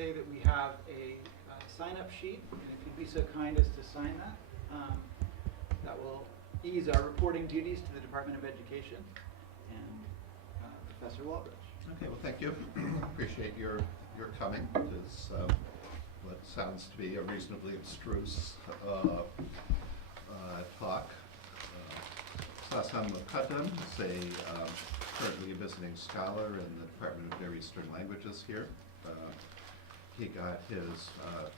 say that we have a sign-up sheet, and if you'd be so kind as to sign that, that will ease our reporting duties to the Department of Education and Professor Walbridge. Okay, well, thank you. Appreciate your coming. It is what sounds to be a reasonably abstruse talk. Sasan Muqaddam is currently a visiting scholar in the Department of Near Eastern Languages here. He got his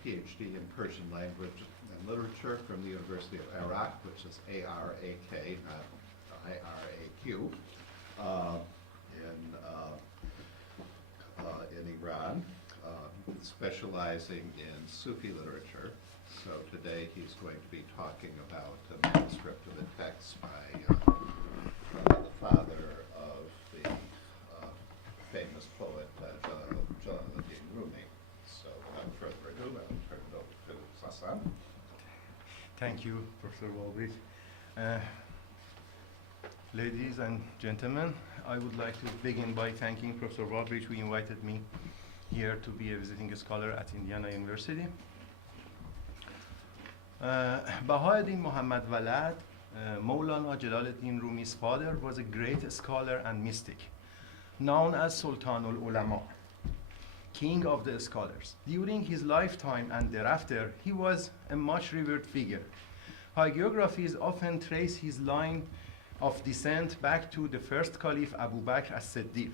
PhD in Persian language and literature from the University of Arak, which is A-R-A-K, not I-R-A-Q, in Iran, specializing in Sufi literature. So today he's going to be talking about a manuscript of a text by the father of the famous poet Jalaluddin Rūmī. So without further ado, I'll turn it over to Sasan. Thank you, Professor Walbridge. Ladies and gentlemen, I would like to begin by thanking Professor Walbridge who invited me here to be a visiting scholar at Indiana University. Bahā'u'ddin Muhammad Walad, Mawlānā Rūmī's father, was a great scholar and mystic, known as Sultanul Ulama, king of the scholars. During his lifetime and thereafter, he was a much revered figure. Hagiographies often trace his line of descent back to the first caliph Abu Bakr as-Siddiq.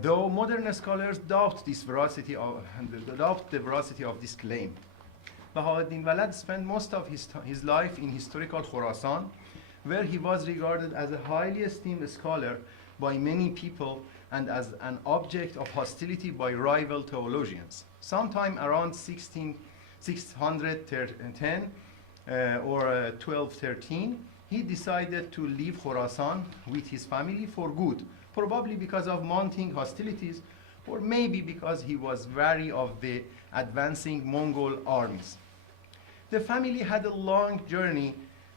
Though modern scholars doubt the veracity of this claim. Bahā'u'ddin Walad spent most of his life in historical Khurasan, where he was regarded as a highly esteemed scholar by many people and as an object of hostility by rival theologians. Sometime around 610 or 1213, he decided to leave Khurasan with his family for good, probably because of mounting hostilities, or maybe because he was wary of the advancing Mongol armies. The family had a long journey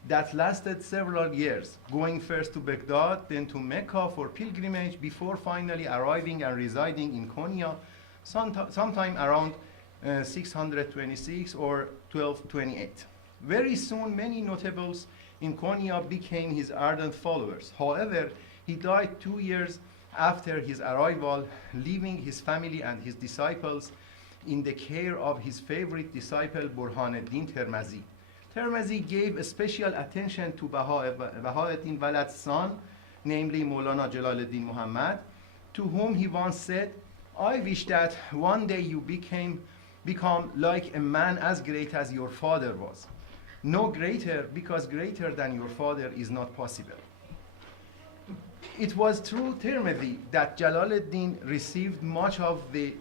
that lasted several years, going first to Baghdad, then to Mecca for pilgrimage, before finally arriving and residing in Konya sometime around 626 or 1228. Very soon, many notables in Konya became his ardent followers. However, he died 2 years after his arrival, leaving his family and his disciples in the care of his favorite disciple, Burhanuddin Tirmizi. Tirmizi gave special attention to Bahā'u'ddin Walad's son, namely Mawlānā Jalaluddin Muhammad, to whom he once said, "I wish that one day you become like a man as great as your father was. No greater, because greater than your father is not possible." It was through Tirmizi that Jalaluddin received much of the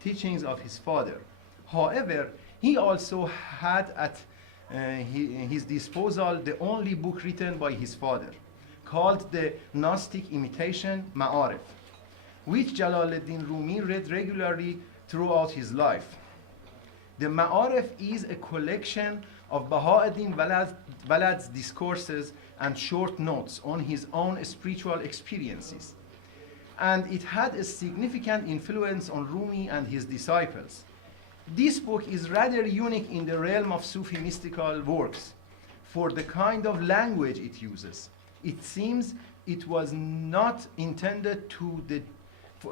teachings of his father. However, he also had at his disposal the only book written by his father, called the Gnostic Imitation, Ma'ārif, which Jalaluddin Rūmī read regularly throughout his life. The Ma'ārif is a collection of Bahā'u'ddin Walad's discourses and short notes on his own spiritual experiences. And it had a significant influence on Rūmī and his disciples. This book is rather unique in the realm of Sufi mystical works for the kind of language it uses. It seems it was not intended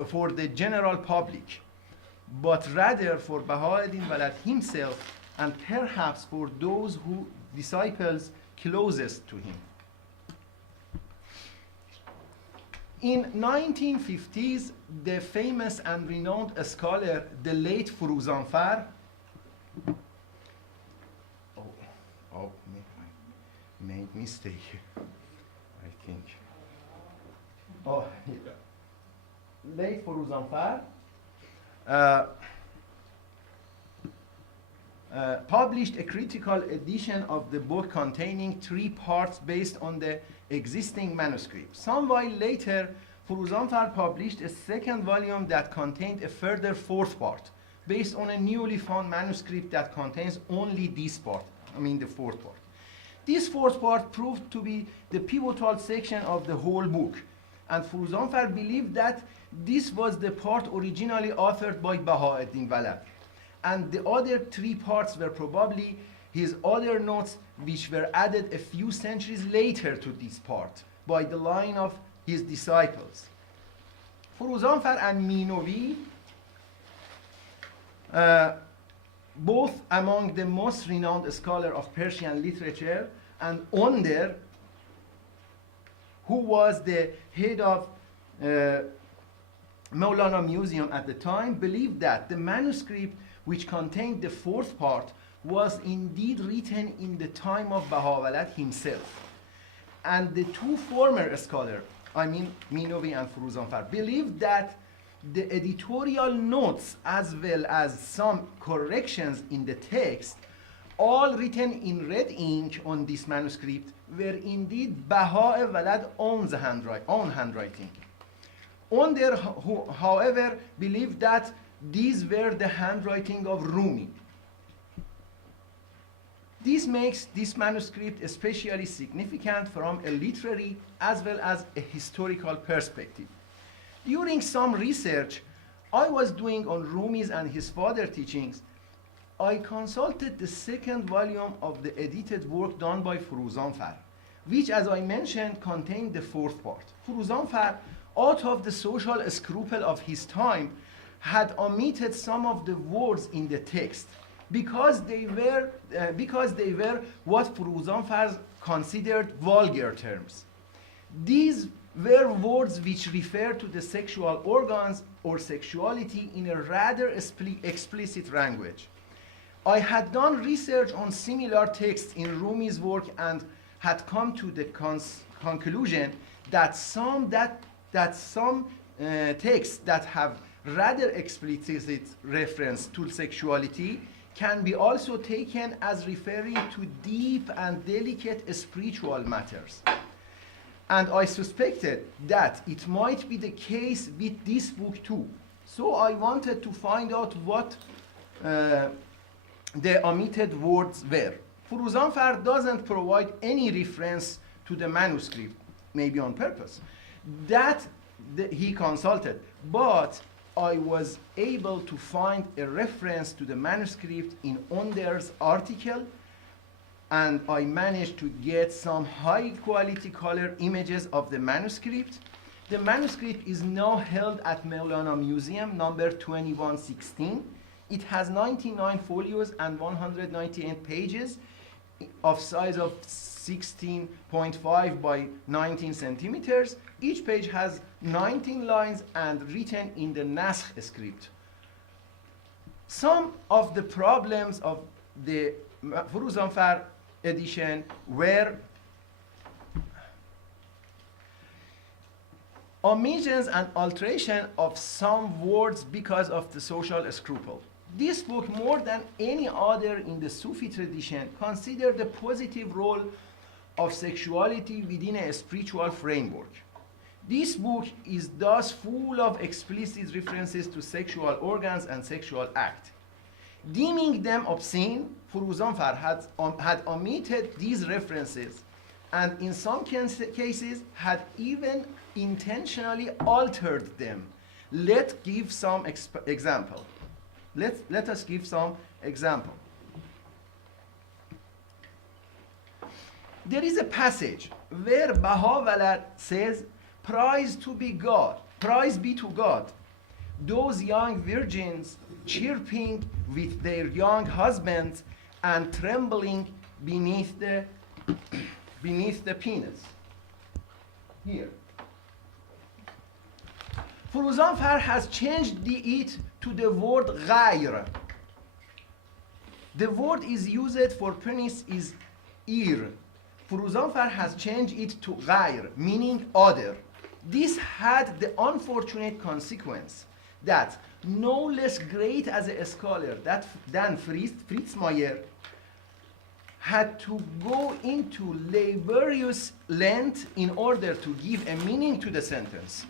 for the general public, but rather for Bahā'u'ddin Walad himself and perhaps for those disciples closest to him. In 1950s, the famous and renowned scholar, the late Furūzānfar, made mistake, I think. Late Furūzānfar published a critical edition of the book containing 3 parts based on the existing manuscript. Some while later, Furūzānfar published a second volume that contained a further 4th part, based on a newly found manuscript that contains only this part, the 4th part. This 4th part proved to be the pivotal section of the whole book, and Furūzānfar believed that this was the part originally authored by Bahā'u'ddin Walad. And the other 3 parts were probably his other notes, which were added a few centuries later to this part by the line of his disciples. Furūzānfar and Minovi, both among the most renowned scholars of Persian literature, and Onder, who was the head of Mawlānā Museum at the time, believed that the manuscript which contained the 4th part was indeed written in the time of Bahā himself. And the 2 former scholars, I mean Minovi and Furūzānfar, believed that the editorial notes as well as some corrections in the text, all written in red ink on this manuscript, were indeed Bahā'u'llad's own handwriting. Onder, however, believed that these were the handwriting of Rūmī. This makes this manuscript especially significant from a literary as well as a historical perspective. During some research I was doing on Rūmī's and his father's teachings, I consulted the 2nd volume of the edited work done by Furūzānfar, which, as I mentioned, contained the 4th part. Furūzānfar, out of the social scruple of his time, had omitted some of the words in the text because they were what Furūzānfar considered vulgar terms. These were words which refer to the sexual organs or sexuality in a rather explicit language. I had done research on similar texts in Rūmī's work and had come to the conclusion that some texts that have rather explicit reference to sexuality can be also taken as referring to deep and delicate spiritual matters. And I suspected that it might be the case with this book too. So I wanted to find out what the omitted words were. Furūzānfar doesn't provide any reference to the manuscript, maybe on purpose, that he consulted, but I was able to find a reference to the manuscript in Onder's article, and I managed to get some high quality color images of the manuscript. The manuscript is now held at Mawlānā Museum, number 2116. It has 99 folios and 198 pages of size of 16.5 by 19 centimeters. Each page has 19 lines and written in the Naskh script. Some of the problems of the Furūzānfar edition were omissions and alteration of some words because of the social scruple. This book, more than any other in the Sufi tradition, considered the positive role of sexuality within a spiritual framework. This book is thus full of explicit references to sexual organs and sexual act. Deeming them obscene, Furūzānfar had omitted these references and in some cases had even intentionally altered them. Let us give some example. There is a passage where Bahā says, praise be to God, those young virgins chirping with their young husbands and trembling beneath the penis. Here. Furūzānfar has changed it to the word غَيْر. The word is used for penis is ear. Furūzānfar has changed it to غَيْر, meaning other. This had the unfortunate consequence that no less great as a scholar than Fritz Mayr had to go into laborious length in order to give a meaning to the sentence,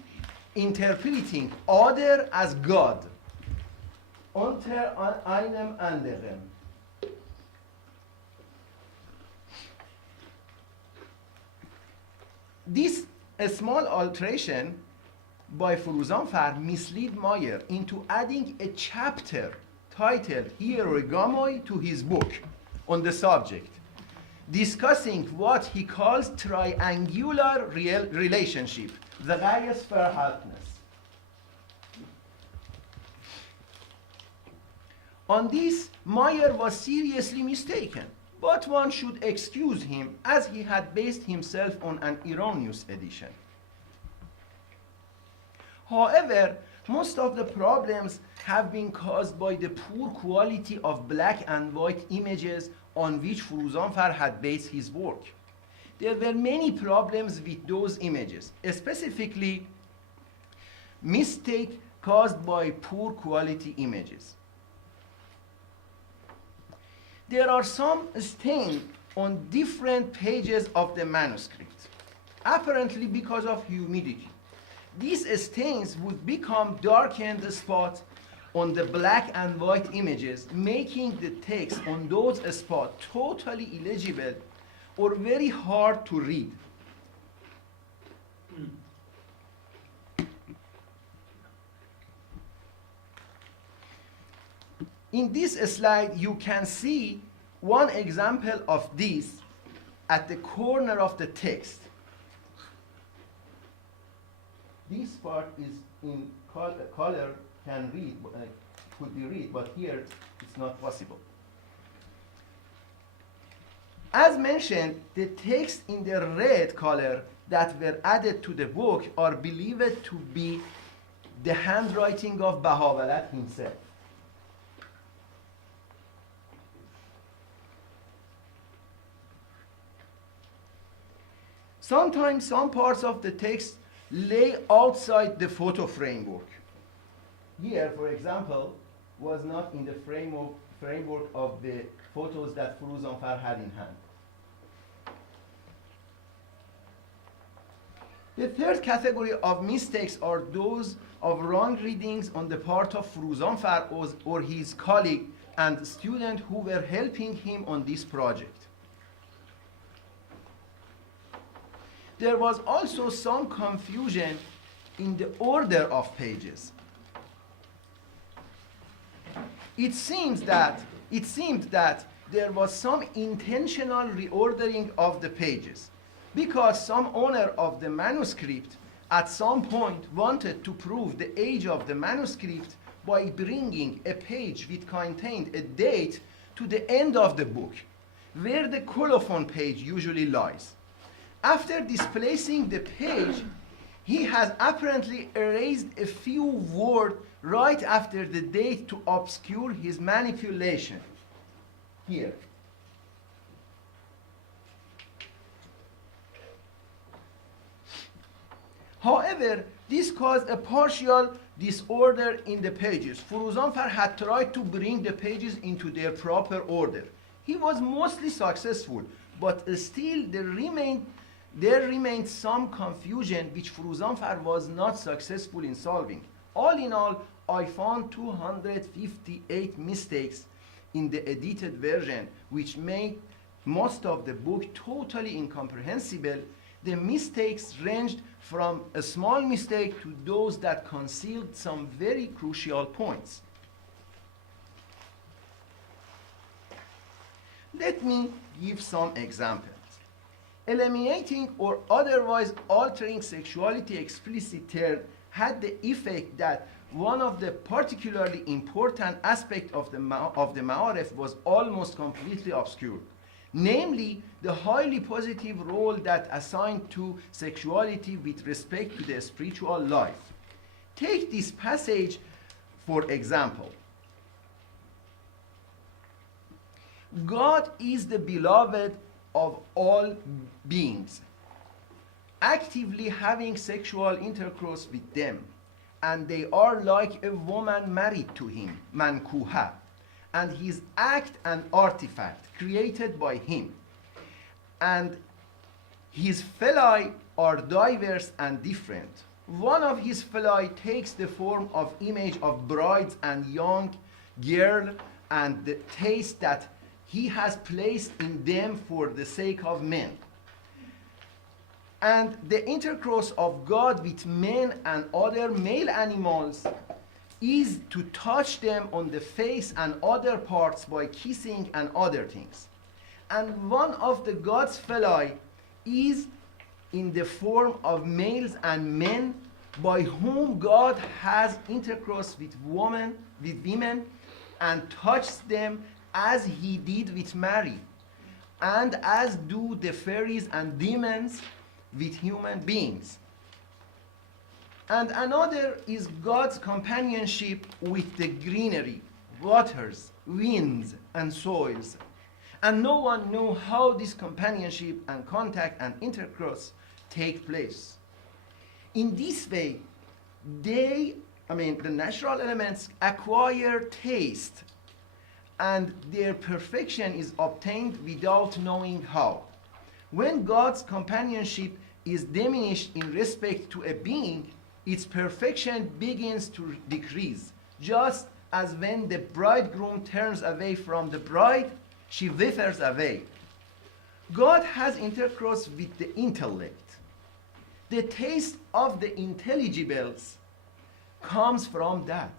interpreting other as God. Unter einem anderen. This A small alteration by Furūzānfar misled Meyer into adding a chapter titled Hierogamoi to his book on the subject, discussing what he calls triangular relationship, the highest verhältnis. On this, Meyer was seriously mistaken, but one should excuse him as he had based himself on an erroneous edition. However, most of the problems have been caused by the poor quality of black and white images on which Furūzānfar had based his work. There were many problems with those images, specifically mistake caused by poor quality images. There are some stains on different pages of the manuscript, apparently because of humidity. These stains would become darkened spots on the black and white images, making the text on those spots totally illegible or very hard to read. In this slide, you can see one example of this at the corner of the text. This part is in color, can read, could be read, but here it's not possible. As mentioned, the text in the red color that were added to the book are believed to be the handwriting of Bahā himself. Sometimes some parts of the text lay outside the photo framework. Here, for example, was not in the framework of the photos that Furūzānfar had in hand. The third category of mistakes are those of wrong readings on the part of Furūzānfar or his colleague and student who were helping him on this project. There was also some confusion in the order of pages. It seemed that there was some intentional reordering of the pages because some owner of the manuscript at some point wanted to prove the age of the manuscript by bringing a page which contained a date to the end of the book, where the colophon page usually lies. After displacing the page, he has apparently erased a few words right after the date to obscure his manipulation. Here. However, this caused a partial disorder in the pages. Furūzānfar had tried to bring the pages into their proper order. He was mostly successful, but still there remained some confusion which Furūzānfar was not successful in solving. All in all, I found 258 mistakes in the edited version, which made most of the book totally incomprehensible. The mistakes ranged from a small mistake to those that concealed some very crucial points. Let me give some examples. Eliminating or otherwise altering sexuality explicit term had the effect that one of the particularly important aspects of the Ma'arif was almost completely obscured, namely the highly positive role that assigned to sexuality with respect to the spiritual life. Take this passage for example. God is the beloved of all beings, actively having sexual intercourse with them, and they are like a woman married to him, mankuha, and his act an artifact created by him, and his fellow are diverse and different. One of his fellow takes the form of image of brides and young girl, and the taste that he has placed in them for the sake of men. And the intercourse of God with men and other male animals is to touch them on the face and other parts by kissing and other things. And one of the God's fellow is in the form of males and men by whom God has intercourse with women and touched them as he did with Mary, and as do the fairies and demons with human beings. And another is God's companionship with the greenery, waters, winds, and soils. And no one knew how this companionship and contact and intercourse take place. In this way, the natural elements acquire taste, and their perfection is obtained without knowing how. When God's companionship is diminished in respect to a being, its perfection begins to decrease, just as when the bridegroom turns away from the bride, she withers away. God has intercourse with the intellect. The taste of the intelligibles comes from that.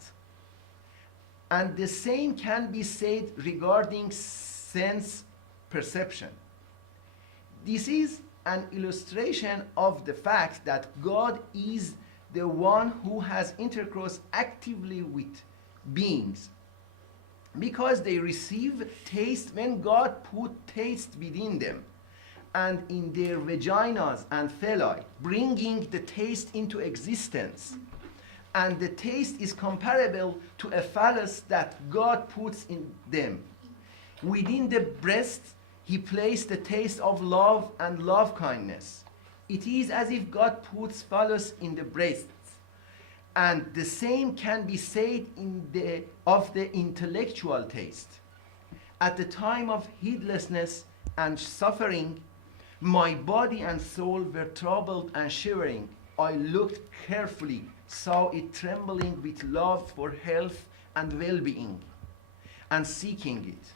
And the same can be said regarding sense perception. This is an illustration of the fact that God is the one who has intercourse actively with beings, because they receive taste when God put taste within them and in their vaginas and phalli, bringing the taste into existence. And the taste is comparable to a phallus that God puts in them. Within the breast, he placed the taste of love and love kindness. It is as if God puts phallus in the breasts. And the same can be said of the intellectual taste. At the time of heedlessness and suffering, my body and soul were troubled and shivering. I looked carefully, saw it trembling with love for health and well-being, and seeking it.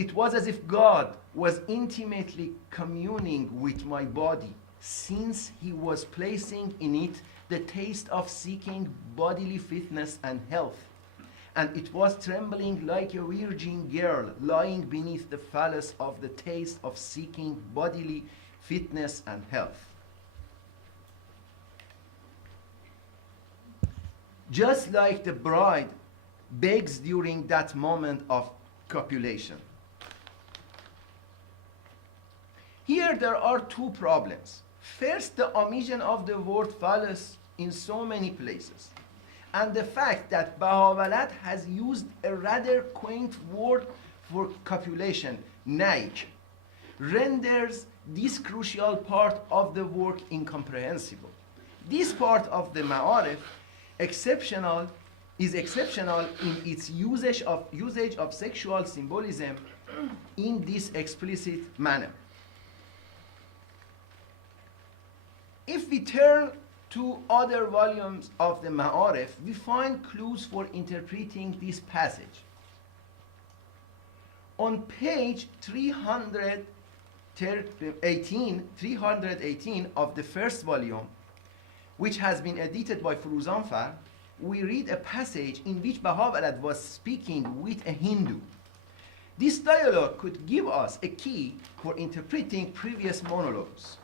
It was as if God was intimately communing with my body, since he was placing in it the taste of seeking bodily fitness and health. And it was trembling like a virgin girl lying beneath the phallus of the taste of seeking bodily fitness and health. Just like the bride begs during that moment of copulation. Here there are two problems. First, the omission of the word phallus in so many places, and the fact that Baha'u'llah has used a rather quaint word for copulation, naik, renders this crucial part of the work incomprehensible. This part of the Ma'arif is exceptional in its usage of sexual symbolism in this explicit manner. If we turn to other volumes of the Ma'arif, we find clues for interpreting this passage. On page 318 of the first volume, which has been edited by Furūzānfar, we read a passage in which Baha'u'llah was speaking with a Hindu. This dialogue could give us a key for interpreting previous monologues.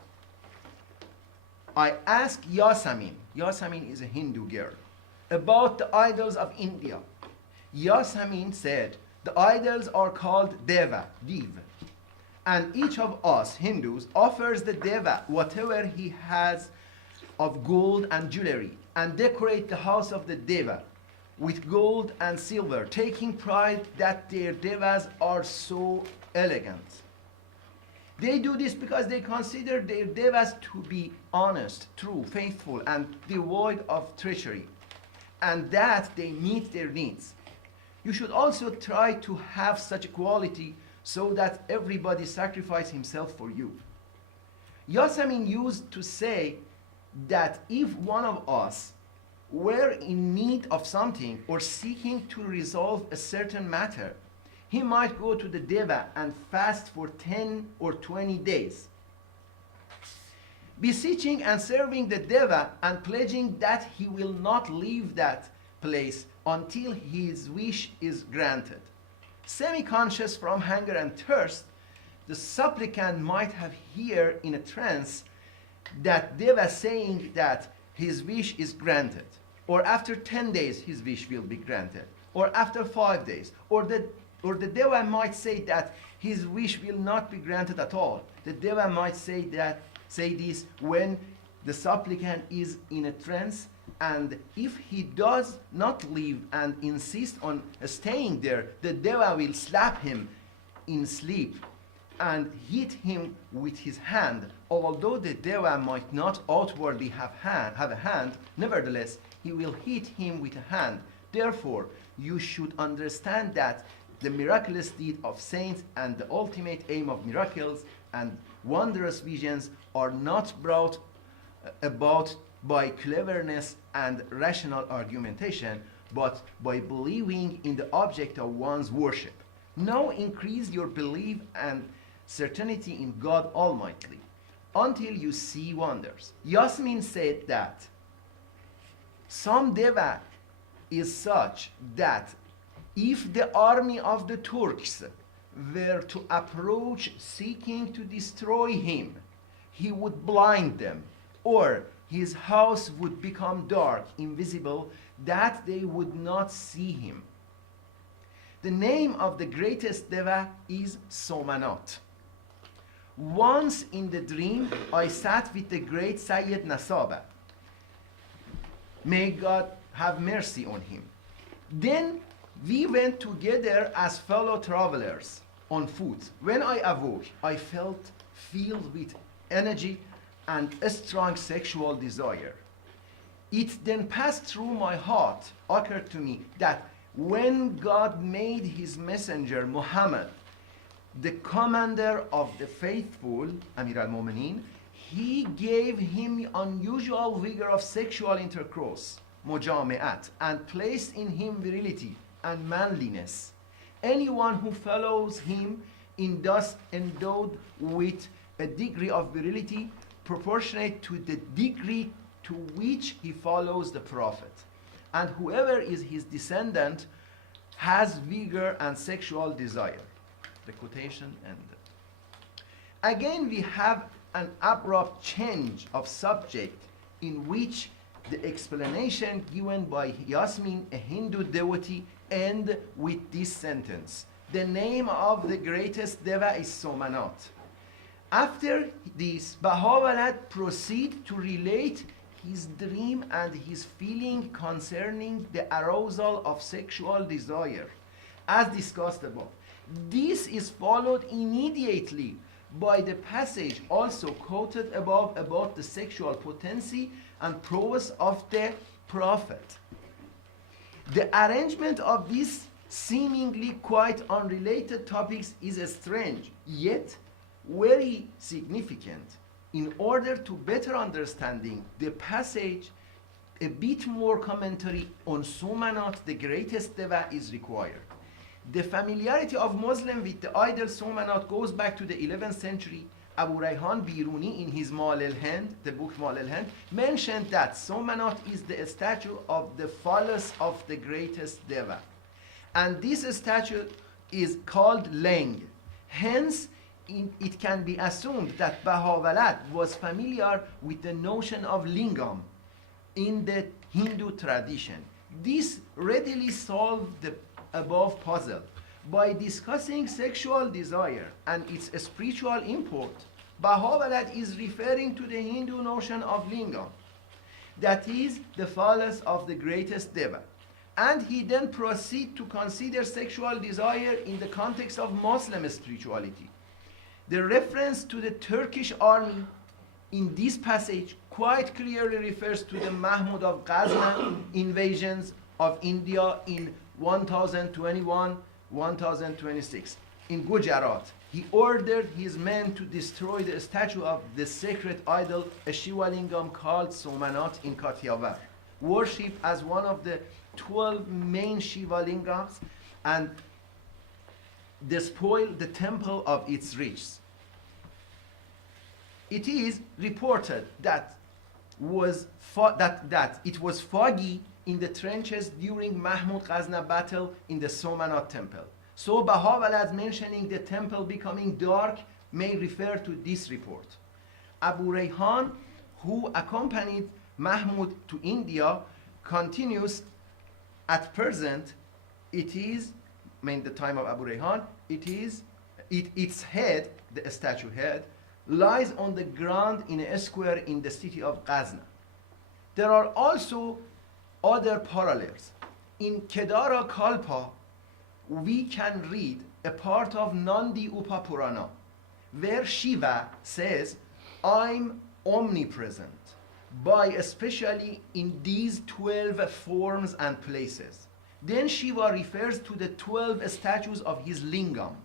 I asked Yasamin is a Hindu girl, about the idols of India. Yasamin said, the idols are called Deva, Div, and each of us Hindus offers the Deva whatever he has of gold and jewelry, and decorate the house of the Deva with gold and silver, taking pride that their Devas are so elegant. They do this because they consider their Devas to be honest, true, faithful, and devoid of treachery, and that they meet their needs. You should also try to have such a quality so that everybody sacrifices himself for you. Yasamin used to say that if one of us were in need of something or seeking to resolve a certain matter, he might go to the Deva and fast for 10 or 20 days. beseeching and serving the Deva and pledging that he will not leave that place until his wish is granted. Semi-conscious from hunger and thirst, the supplicant might have heard in a trance that Deva saying that his wish is granted, or after 10 days his wish will be granted, or after 5 days, or the Deva might say that his wish will not be granted at all. The Deva might say this when the supplicant is in a trance, and if he does not leave and insist on staying there, the Deva will slap him in sleep and hit him with his hand. Although the Deva might not outwardly have a hand, nevertheless, he will hit him with a hand. Therefore, you should understand that the miraculous deed of saints and the ultimate aim of miracles and wondrous visions are not brought about by cleverness and rational argumentation, but by believing in the object of one's worship. Now increase your belief and certainty in God Almighty until you see wonders. Yasmin said that some Deva is such that if the army of the Turks were to approach seeking to destroy him, he would blind them, or his house would become dark, invisible, that they would not see him. The name of the greatest Deva is Somanat. Once in the dream, I sat with the great Sayyid Nasaba. May God have mercy on him. Then we went together as fellow travelers on foot. When I awoke, I felt filled with energy and a strong sexual desire. It then passed through my heart, occurred to me that when God made his messenger Muhammad the commander of the faithful, Amir al-Mu'minin, he gave him unusual vigor of sexual intercourse, mujami'at, and placed in him virility and manliness. Anyone who follows him in thus endowed with a degree of virility proportionate to the degree to which he follows the Prophet. And whoever is his descendant has vigor and sexual desire. The quotation ended. Again, we have an abrupt change of subject in which the explanation given by Yasmin, a Hindu devotee, ends with this sentence: the name of the greatest Deva is Somanat. After this, Baha'u'llah proceeds to relate his dream and his feeling concerning the arousal of sexual desire, as discussed above. This is followed immediately by the passage also quoted above about the sexual potency and prowess of the Prophet. The arrangement of these seemingly quite unrelated topics is strange, yet very significant. In order to better understanding the passage, a bit more commentary on Somanat, the greatest Deva, is required. The familiarity of Muslims with the idol Somanat goes back to the 11th century. Abu Rayhan Biruni, in his Mal al-Hind, the book Mal al-Hind, mentioned that Somanat is the statue of the phallus of the greatest Deva. And this statue is called Leng. Hence, it can be assumed that Baha'u'llah was familiar with the notion of lingam in the Hindu tradition. This readily solved the above puzzle. By discussing sexual desire and its spiritual import, Baha'u'llah is referring to the Hindu notion of lingam, that is the phallus of the greatest Deva. And he then proceeds to consider sexual desire in the context of Muslim spirituality. The reference to the Turkish army in this passage quite clearly refers to the Mahmud of Ghazna invasions of India in 1021-1026 in Gujarat. He ordered his men to destroy the statue of the sacred idol, a Shiva lingam called Somanat in Kathiawar, worshipped as one of the 12 main Shiva lingams, and despoil the temple of its riches. it is reported that it was foggy in the trenches during Mahmud Ghazna battle in the Somanat temple. So Baha'u'llah mentioning the temple becoming dark may refer to this report. Abu Rayhan, who accompanied Mahmud to India, continues at present, it is, the time of Abu Rayhan, its head, the statue head, lies on the ground in a square in the city of Ghazna. There are also other parallels. In Kedara Kalpa, we can read a part of Nandi Upapurana, where Shiva says, I'm omnipresent, by especially in these 12 forms and places. Then Shiva refers to the 12 statues of his lingam.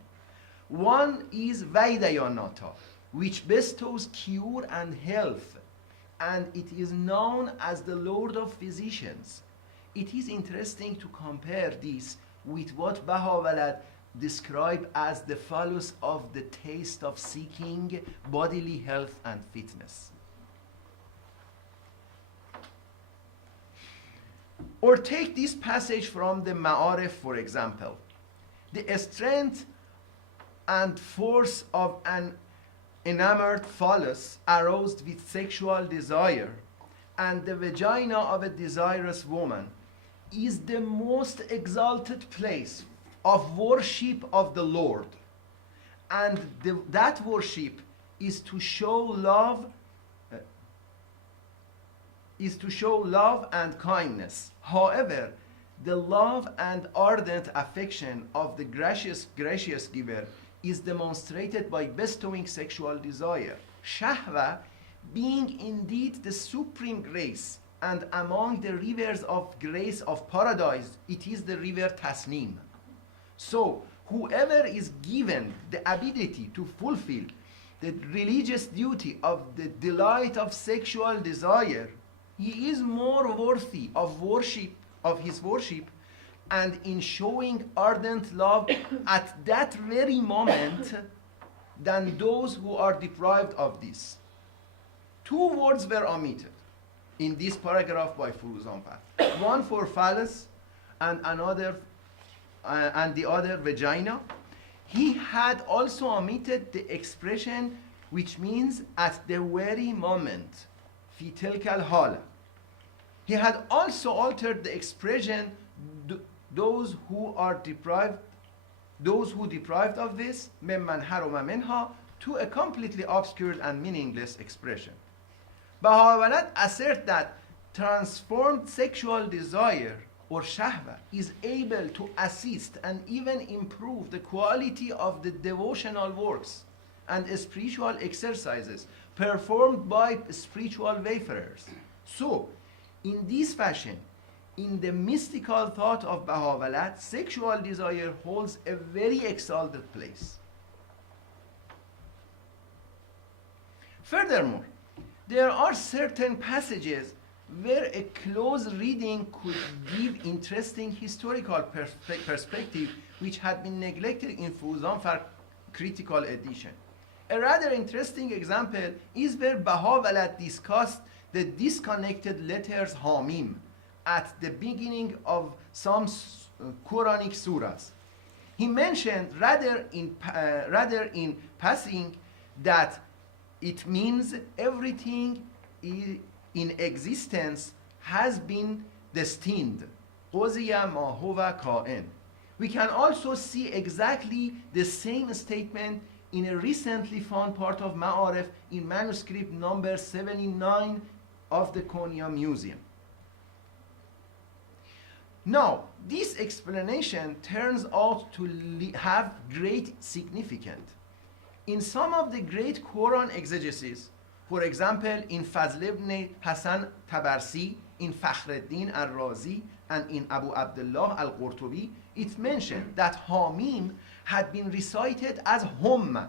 One is Vaidayanata, which bestows cure and health, and it is known as the Lord of Physicians. It is interesting to compare this with what Baha'u'llah described as the phallus of the taste of seeking bodily health and fitness. Or take this passage from the Ma'arif, for example. The strength and force of an enamored phallus aroused with sexual desire, and the vagina of a desirous woman is the most exalted place of worship of the Lord. And that worship is to show love and kindness. However, the love and ardent affection of the gracious giver is demonstrated by bestowing sexual desire. Shahwa being indeed the supreme grace, and among the rivers of grace of paradise, it is the river Tasnim. So, whoever is given the ability to fulfill the religious duty of the delight of sexual desire, he is more worthy of worship, of his worship, and in showing ardent love at that very moment than those who are deprived of this. Two words were omitted in this paragraph by Furūzānfar. One for phallus and the other vagina. He had also omitted the expression which means at the very moment, fi tilka al-hala. He had also altered the expression those who deprived of this, mimman harama minha, to a completely obscured and meaningless expression. Baha'u'llah asserts that transformed sexual desire or shahwa is able to assist and even improve the quality of the devotional works and spiritual exercises performed by spiritual wayfarers. So, in this fashion, in the mystical thought of Baha'u'llah, sexual desire holds a very exalted place. Furthermore, there are certain passages where a close reading could give interesting historical perspective which had been neglected in Furūzānfar critical edition. A rather interesting example is where Baha'u'llah discussed the disconnected letters Hamim at the beginning of some Quranic surahs. He mentioned rather in passing that it means everything in existence has been destined. قُضِيَ مَا هُوَ كَائِنٌ. We can also see exactly the same statement in a recently found part of Ma'arif in manuscript number 79 of the Konya Museum. Now, this explanation turns out to have great significance. In some of the great Quran exegesis, for example, in Fazl ibn Hasan Tabarsi, in Fakhreddin al-Razi, and in Abu Abdullah al-Qurtubi, it's mentioned that Hamim had been recited as Humma,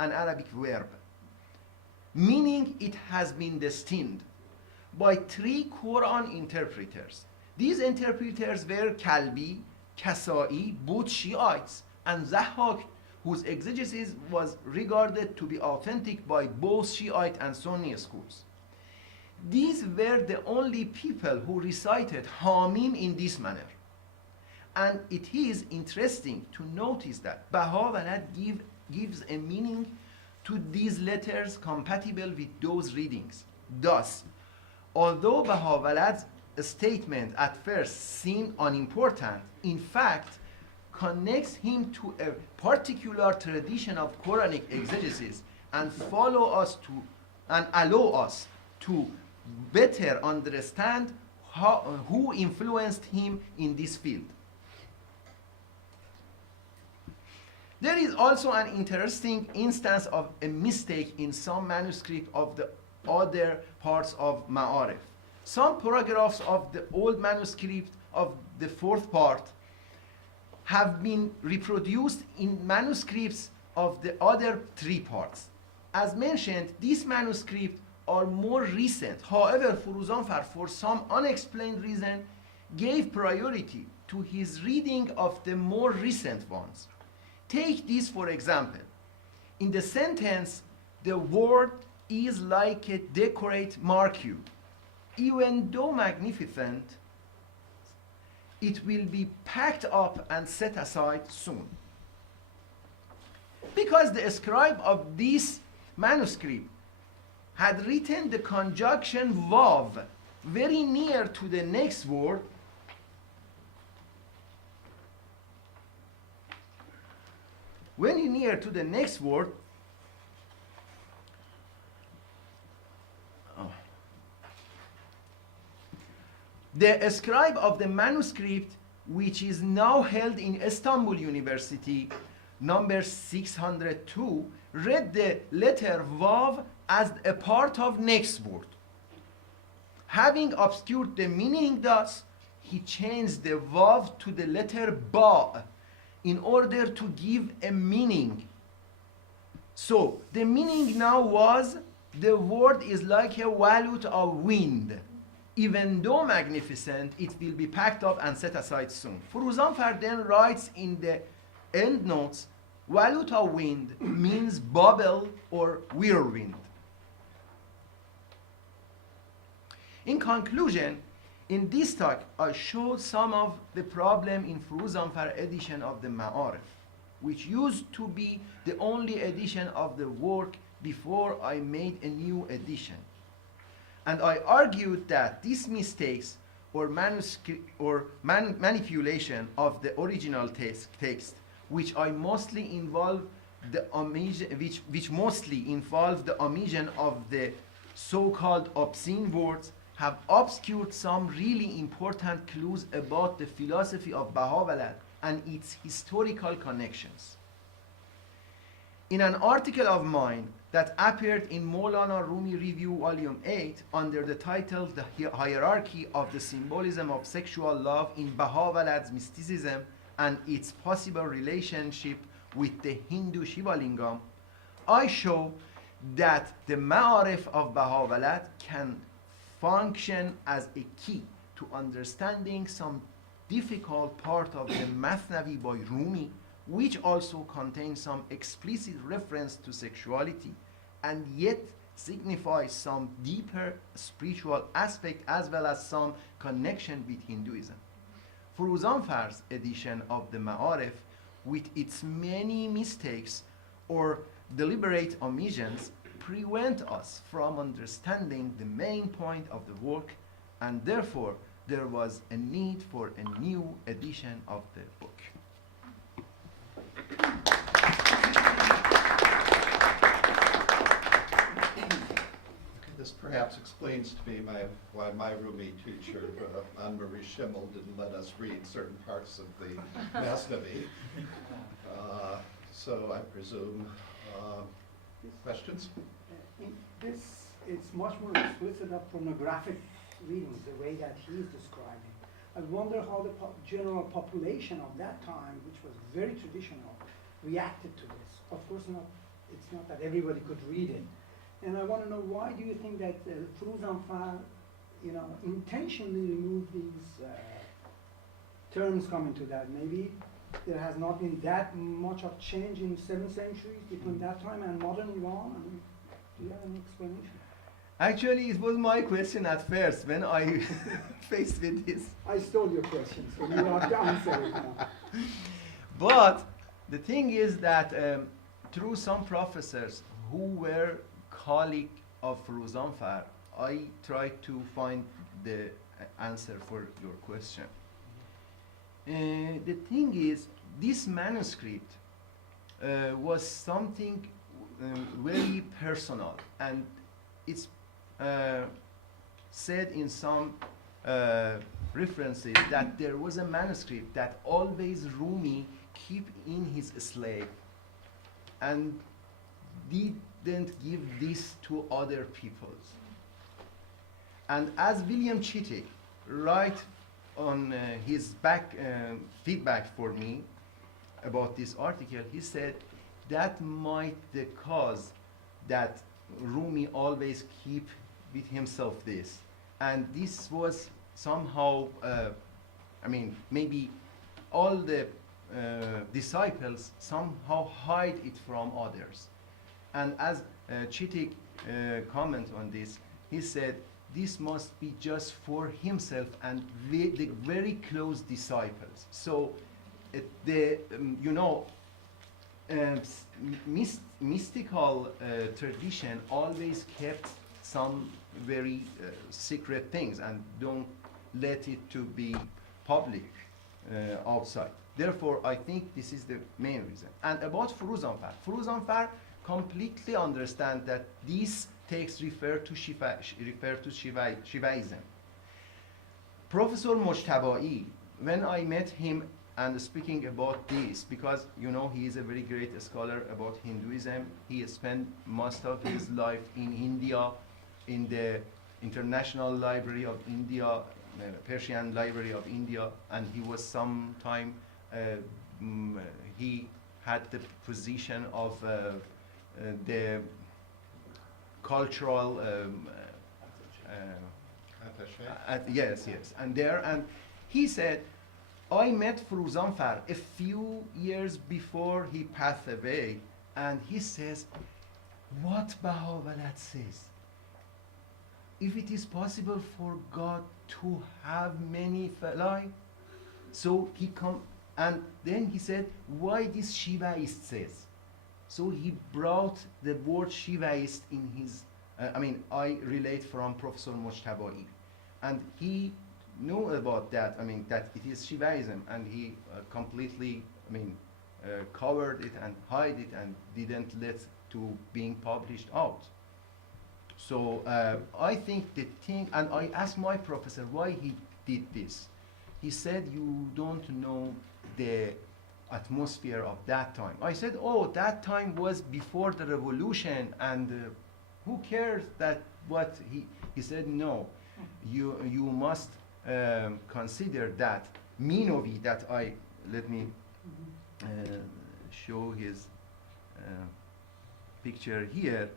an Arabic verb, meaning it has been destined, by three Quran interpreters. These interpreters were Kalbi, Kasai, both Shiites, and Zahhak, whose exegesis was regarded to be authentic by both Shiite and Sunni schools. These were the only people who recited Hamim in this manner. And it is interesting to notice that Baha'u'llah gives a meaning to these letters compatible with those readings. Thus, although Baha'u'llah's statement at first seemed unimportant, in fact, connects him to a particular tradition of Quranic exegesis and allow us to better understand who influenced him in this field. There is also an interesting instance of a mistake in some manuscript of the other parts of Ma'arif. Some paragraphs of the old manuscript of the fourth part have been reproduced in manuscripts of the other three parts. As mentioned, these manuscripts are more recent. However, Furūzānfar, for some unexplained reason, gave priority to his reading of the more recent ones. Take this for example. In the sentence, the word is like a decorate marquee. Even though magnificent, it will be packed up and set aside soon. Because the scribe of this manuscript had written the conjunction vav very near to the next word, when you near to the next word, the scribe of the manuscript, which is now held in Istanbul University, number 602, read the letter Vav as a part of next word. Having obscured the meaning thus, he changed the Vav to the letter Ba in order to give a meaning. So the meaning now was the word is like a wallet of wind. Even though magnificent, it will be packed up and set aside soon. Furūzānfar then writes in the end notes, wallet of wind means bubble or whirlwind. In conclusion, in this talk, I showed some of the problem in Furūzānfar edition of the Ma'arif, which used to be the only edition of the work before I made a new edition. And I argued that these mistakes or manipulation of the original text, which mostly involve the omission of the so-called obscene words, have obscured some really important clues about the philosophy of Baha'u'llah and its historical connections. In an article of mine that appeared in Mawlānā Rūmī Review Volume 8 under the title The Hierarchy of the Symbolism of Sexual Love in Baha'u'llah's Mysticism and its Possible Relationship with the Hindu Shiva Lingam, I show that the Ma'arif of Baha'u'llah can function as a key to understanding some difficult part of the Mathnavi by Rūmī, which also contains some explicit reference to sexuality and yet signifies some deeper spiritual aspect as well as some connection with Hinduism. Furūzānfar's edition of the Ma'arif, with its many mistakes or deliberate omissions, prevent us from understanding the main point of the work, and therefore there was a need for a new edition of the book. This perhaps explains to me why my Rūmī teacher, Anne-Marie Schimmel, didn't let us read certain parts of the Masnavi. So I presume questions? In this, it's much more explicit of pornographic readings, the way that he's describing. I wonder how the general population of that time, which was very traditional, reacted to this. Of course, it's not that everybody could read it. And I want to know, why do you think that Furūzānfar, intentionally removed these terms coming to that? Maybe there has not been that much of change in 7th century between that time and modern Iran? I mean, do you have any explanation? Actually, it was my question at first when I faced with this. I stole your question, so you have to answer it now. But the thing is that through some professors who were colleagues of Furūzānfar, I tried to find the answer for your question. The thing is, this manuscript was something very personal, and it's said in some references that there was a manuscript that always Rūmī keep in his slave and didn't give this to other peoples. And as William Chittick write on his back feedback for me about this article, he said that might the cause that Rūmī always keep with himself this, and this was somehow I mean, maybe all the disciples somehow hide it from others. And as Chittick comment on this, he said this must be just for himself and the very close disciples. So the you know, mystical tradition always kept some very secret things and don't let it to be public outside. Therefore, I think this is the main reason. And about Furūzānfar, Furūzānfar completely understand that these texts refer to Shivaism. Professor Mujtaba'i, when I met him and speaking about this, because you know he is a very great scholar about Hinduism, he spent most of his life in India, in the International Library of India, Persian Library of India, and he was sometime he had the position of the cultural yes, and there, and he said, I met Furūzānfar a few years before he passed away, and he says, what Bahā says, if it is possible for God to have many life, so he come, and then he said, why this Shivaist says? So he brought the word Shivaist in his, I relate from Professor Mujtaba'i, and he knew about that, that it is Shivaism, and he completely, covered it and hide it and didn't let to being published out. So I think the thing, and I asked my professor why he did this. He said, you don't know the atmosphere of that time. I said, oh, that time was before the revolution, and who cares that what he said, no, you must consider that Minovi that let me show his picture here,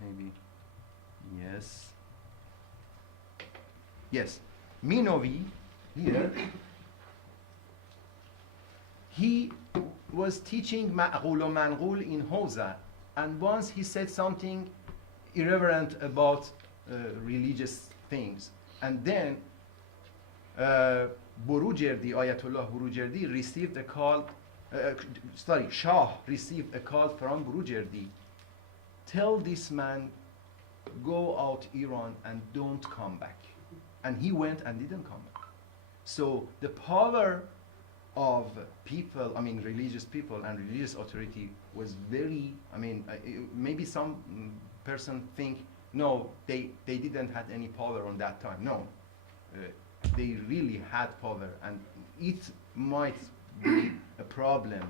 maybe, yes, Minovi here, he was teaching Ma'qul and Manqul in Hawza, and once he said something irreverent about religious things, and then Burujerdi, Ayatollah Burujerdi received a call, Shah received a call from Burujerdi, tell this man, go out Iran and don't come back. And he went and didn't come back. So the power of people, religious people and religious authority was very, maybe some person think, no, they didn't have any power on that time. No, they really had power, and it might be a problem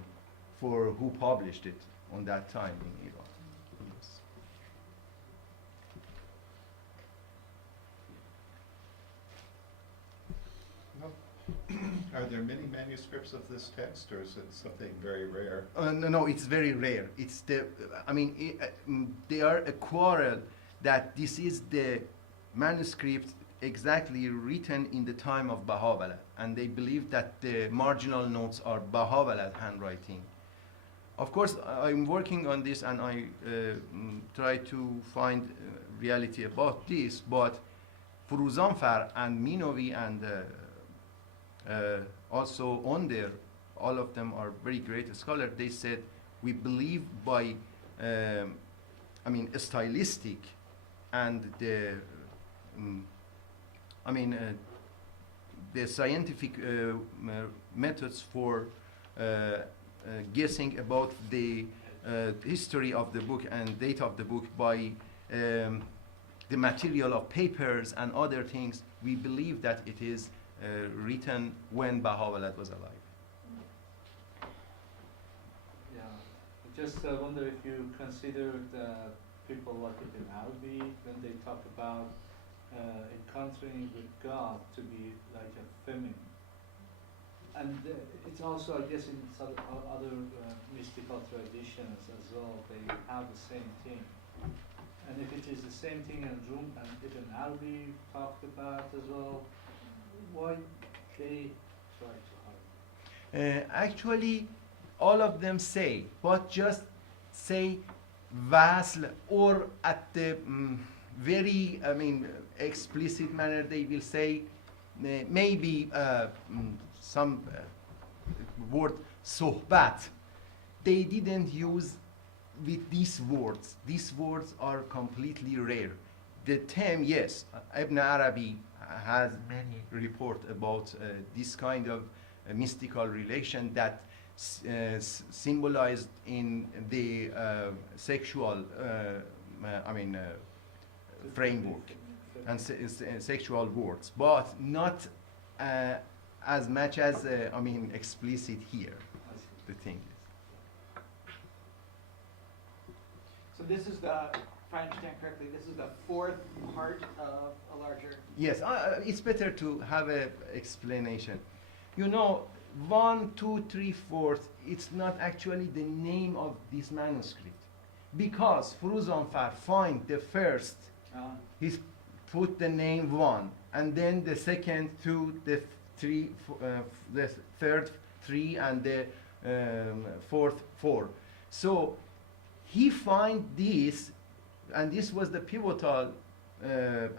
for who published it on that time in Iran. Yes. Are there many manuscripts of this text, or is it something very rare? No, it's very rare. It's the, they are a quarrel that this is the manuscript exactly written in the time of Baha'u'llah, and they believe that the marginal notes are Baha'u'llah handwriting. Of course, I'm working on this, and I try to find reality about this, but Furūzānfar and Minovi and also on there, all of them are very great scholars. They said, we believe by, stylistic and the, the scientific methods for guessing about the history of the book and date of the book by the material of papers and other things. We believe that it is written when Baha'u'llah was alive. Yeah, I just wonder if you consider people like Ibn Arabi when they talk about encountering with God to be like a feminine. And it's also, I guess, in some other mystical traditions as well, they have the same thing. And if it is the same thing and Rūmī and Ibn Arabi talked about as well, why they try to hide? Actually, all of them say, but just say wasl, or at the very, explicit manner, they will say maybe some word sohbat. They didn't use with these words. These words are completely rare. The term, yes, Ibn Arabi has many reports about this kind of mystical relation that symbolized in the sexual, framework and sexual words, but not as much as explicit here. The thing is. So this is the, if I understand correctly, this is the fourth part of a larger. Yes, it's better to have an explanation. 1, 2, 3, 4, it's not actually the name of this manuscript. Because Furūzānfar find the first, he's put the name 1, and then the second 2, the 3, the third 3, and the fourth 4. So he find this, and this was the pivotal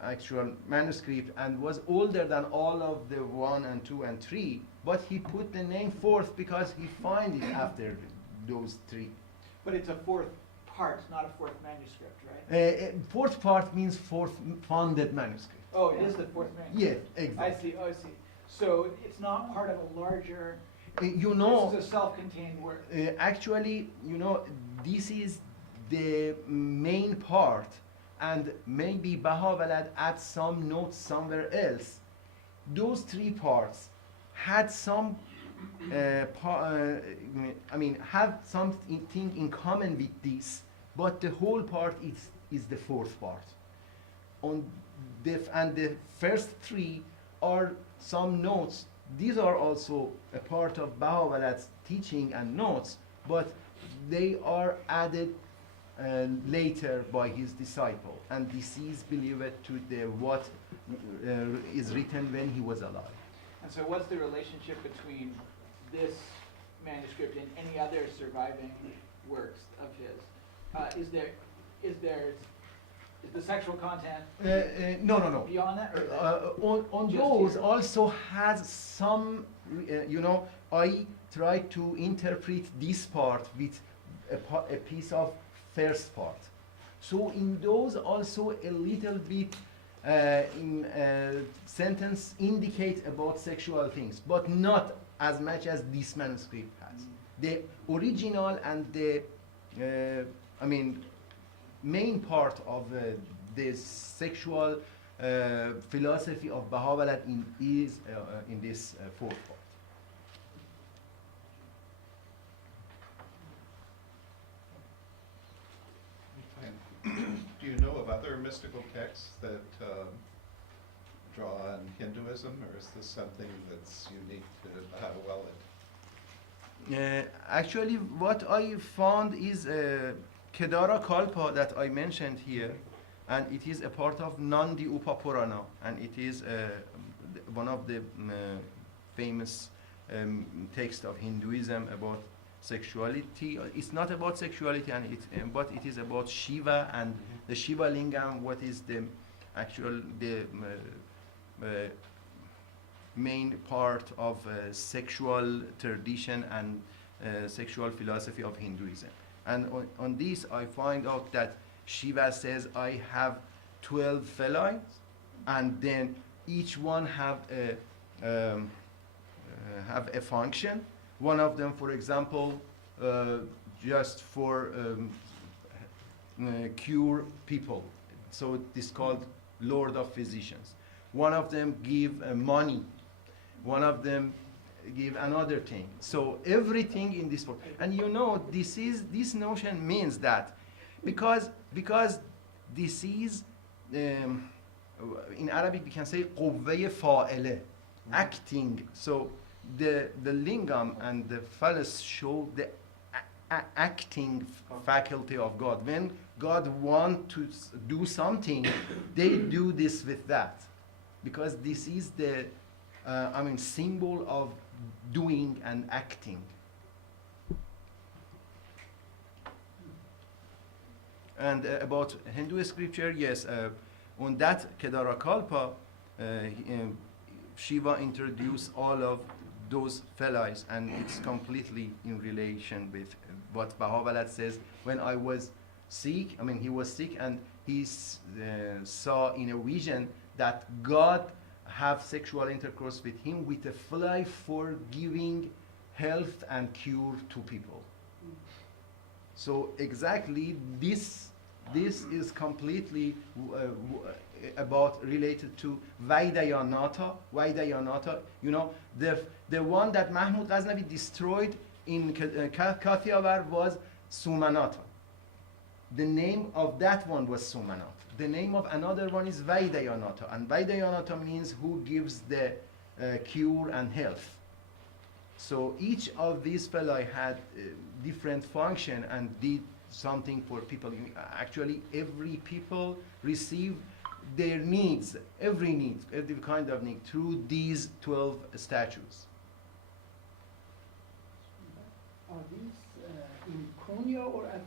actual manuscript, and was older than all of the 1 and 2 and 3, but he put the name 4th because he find it after those 3. But it's a fourth part, not a fourth manuscript, right? Fourth part means fourth founded manuscript. Oh, it is the fourth manuscript? Yes, exactly. I see. So it's not part of a larger, this is a self-contained work. Actually, this is the main part, and maybe Baha'u'llah add some notes somewhere else. Those 3 parts had some, have something in common with this, but the whole part is the 4th part. And the first 3 are some notes. These are also a part of Baha'u'llah's teaching and notes, but they are added later by his disciple, and this is believed to the what is written when he was alive. And so what's the relationship between this manuscript and any other surviving works of his? Is the sexual content No. beyond that? Or On just those here? also has some, I try to interpret this part with a piece of first part. So in those also a little bit in sentence indicate about sexual things, but not as much as this manuscript has. The original and the, main part of the sexual philosophy of Baha'u'llah is in this 4th part. Do you know of other mystical texts that draw on Hinduism, or is this something that's unique to Baha'u'llah? Actually, what I found is Kedara Kalpa that I mentioned here, and it is a part of Nandi Upa Purana, and it is one of the famous texts of Hinduism about sexuality. It's not about sexuality, and but it is about Shiva and the Shiva Lingam. What is the actual main part of sexual tradition and sexual philosophy of Hinduism? And on this, I find out that Shiva says, I have 12 felines, and then each one have a function. One of them, for example, just for cure people. So this is called Lord of Physicians. One of them give money. One of them give another thing. So everything in this book. And you know, this notion means that because this is in Arabic we can say قوة فاعله, acting. So the lingam and the phallus show the acting faculty of God. When God wants to do something, they do this with that, because this is the symbol of doing and acting. And about Hindu scripture, yes, on that Kedarakalpa, Shiva introduced all of those fellows, and it's completely in relation with what Baha'u'llah says. When I was sick, he was sick, and he saw in a vision that God have sexual intercourse with him with a fly for giving health and cure to people. So exactly this is completely about related to Vaidayanata. Vaidayanata, you know, the one that Mahmud Ghaznavi destroyed in Kathiawar was Sumanata. The name of that one was Sumanata. The name of another one is Vaidayanata, and Vaidayanata means who gives the cure and health. So each of these fellows had different function and did something for people. Actually, every people receive their needs, every kind of need, through these 12 statues. Are these in Konya or at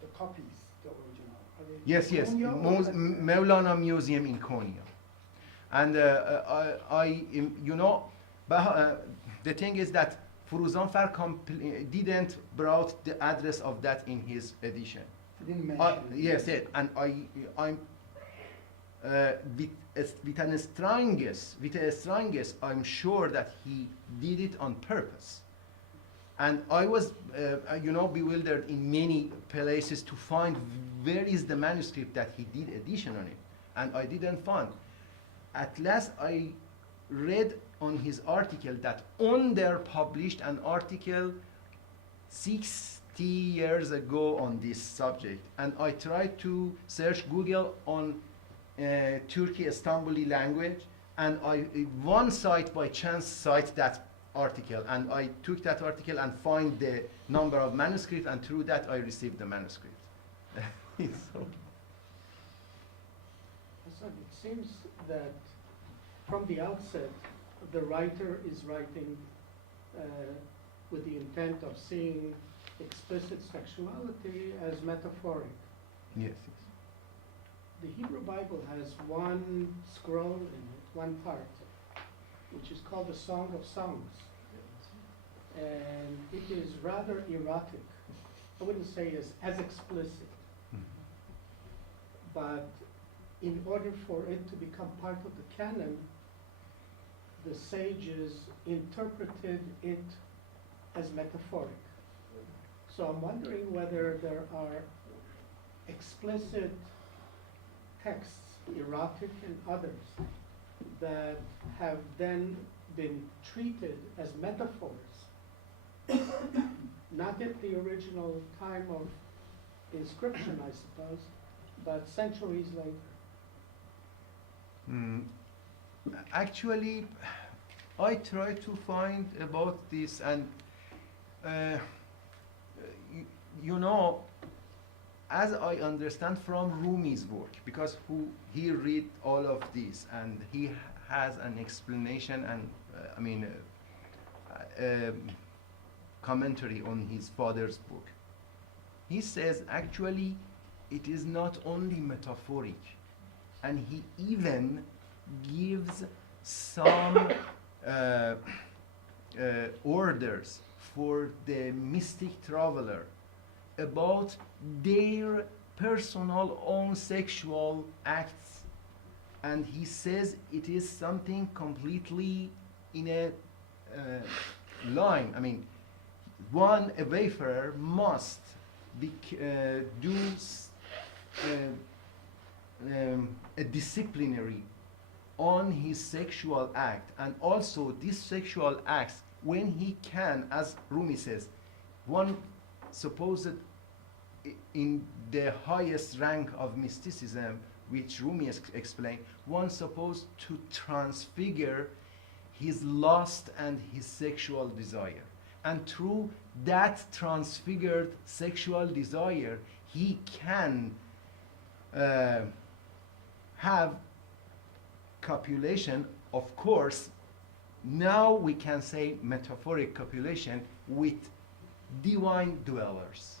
the copies, the original? Are they Yes, yes, Konya or at Mawlānā Museum in Konya. And the thing is that Furūzānfar didn't brought the address of that in his edition. He didn't mention it. Yes, yes, and I'm with the strongest, I'm sure that he did it on purpose. And I was, bewildered in many places to find where is the manuscript that he did edition on it, and I didn't find. At last, I read on his article that Onder published an article 60 years ago on this subject, and I tried to search Google on Turkey Istanbuli language, and one site by chance cite that article, and I took that article and find the number of manuscript, and through that I received the manuscript. So. Hassan, it seems that from the outset, the writer is writing with the intent of seeing explicit sexuality as metaphoric. Yes. The Hebrew Bible has one scroll in it, one part, which is called the Song of Songs. And it is rather erotic. I wouldn't say as explicit. But in order for it to become part of the canon, the sages interpreted it as metaphoric. So I'm wondering whether there are explicit texts, erotic and others, that have then been treated as metaphors, not at the original time of inscription, I suppose, but centuries later. Actually, I try to find about this, and as I understand from Rūmī's work, because he read all of this and he has an explanation and commentary on his father's book. He says actually it is not only metaphoric, and he even gives some orders for the mystic traveler about their personal own sexual acts, and he says it is something completely in a line. I mean, a wayfarer must do a disciplinary on his sexual act, and also these sexual acts, when he can, as Rūmī says, one supposed in the highest rank of mysticism, which Rūmī explained, one supposed to transfigure his lust and his sexual desire. And through that transfigured sexual desire, he can have copulation, of course. Now we can say metaphoric copulation with divine dwellers.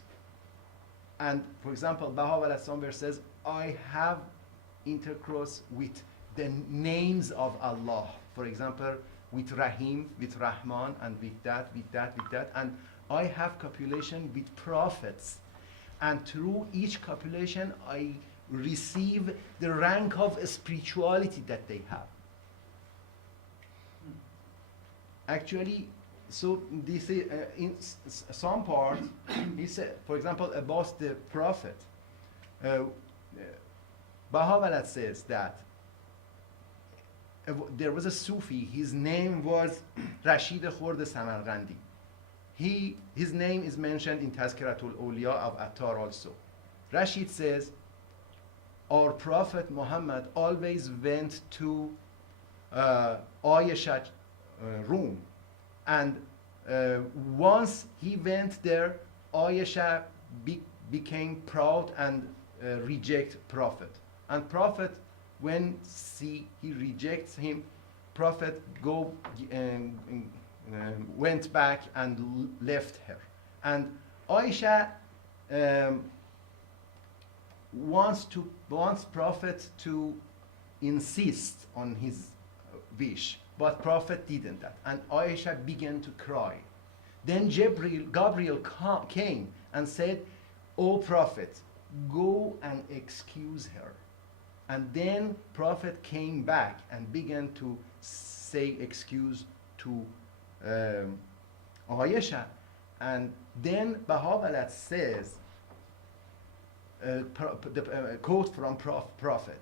And for example, Baha'u'llah somewhere says, I have intercourse with the names of Allah. For example, with Rahim, with Rahman, and with that. And I have copulation with prophets. And through each copulation, I receive the rank of spirituality that they have. Actually, so this is, in some part, he said, for example, about the prophet, Baha'u'llah says that there was a Sufi, his name was Rashid Khord Samarqandi. His name is mentioned in Tazkiratul Awliya of Attar also. Rashid says, our Prophet Muhammad always went to Ayesha room, and once he went there, Ayesha became proud and reject Prophet. And Prophet, when he rejects him, Prophet went back and left her. And Ayesha wants Prophet to insist on his wish, but Prophet didn't that. And Ayesha began to cry. Then Gabriel came and said, "O Prophet, go and excuse her." And then Prophet came back and began to say excuse to Ayesha. And then Baha'u'llah says, quote from Prophet,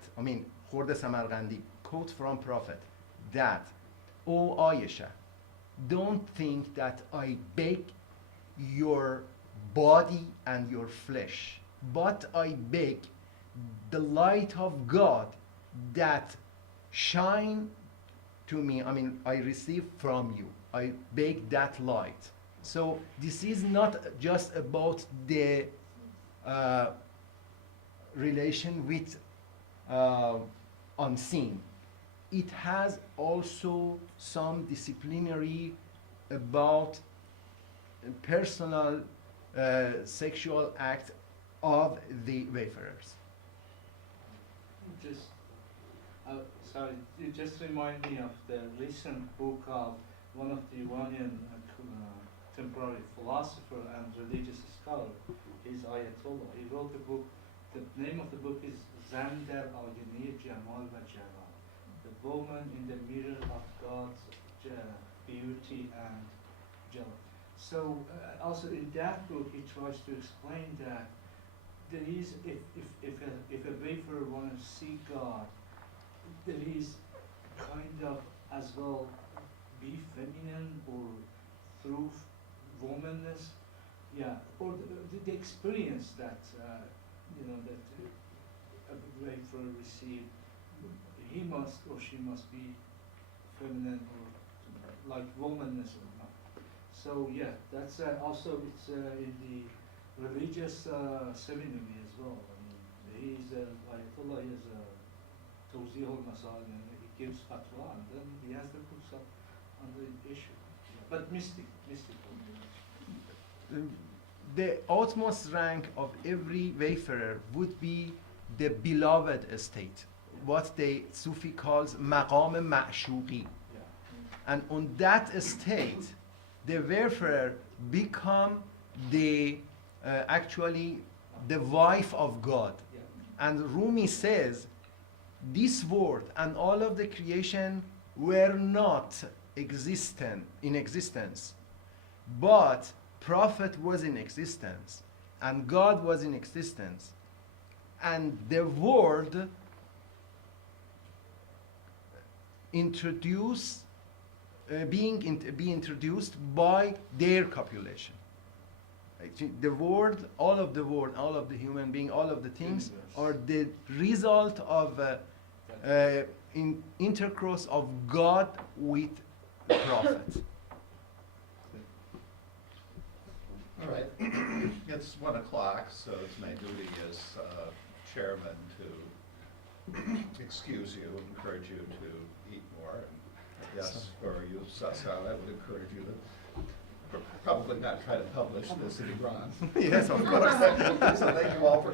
Khord Samarqandi, quote from Prophet, that, "O Ayesha, don't think that I beg your body and your flesh, but I beg the light of God that shine to me, I receive from you. I beg that light." So this is not just about the relation with unseen. It has also some disciplinary about personal sexual act of the wayfarers. Sorry, you just remind me of the recent book of one of the Iranian contemporary philosopher and religious scholar. He's Ayatollah. He wrote a book. The name of the book is Zan dar Ayine Jamal va Jalal, the woman in the mirror of God's beauty and jalal. So also in that book, he tries to explain that there is, if a wayfarer wants to see God, there is kind of as well be feminine or through womanness, or the experience that that a wayfarer received. He must or she must be feminine or like womanness or not. So that's also it's in the religious seminary as well. I mean, he's Ayatollah, he has a Tawzih al-Masal, and he gives fatwa, and then he has the books up on the issue. But mystical. The utmost rank of every wayfarer would be the beloved state, what the Sufi calls maqam ma'shuqi. Yeah. And on that state, the wayfarer become the actually the wife of God. Yeah. And Rūmī says, this world and all of the creation were not in existence, but Prophet was in existence, and God was in existence, and the world be introduced by their copulation. The world, all of the human being, all of the things are the result of intercourse of God with Prophet. All right, it's 1 o'clock, so it's my duty as chairman to excuse you, encourage you to eat more. And yes, for you, Sasan, I would encourage you to probably not try to publish this in Iran. Yes, of course. So thank you all for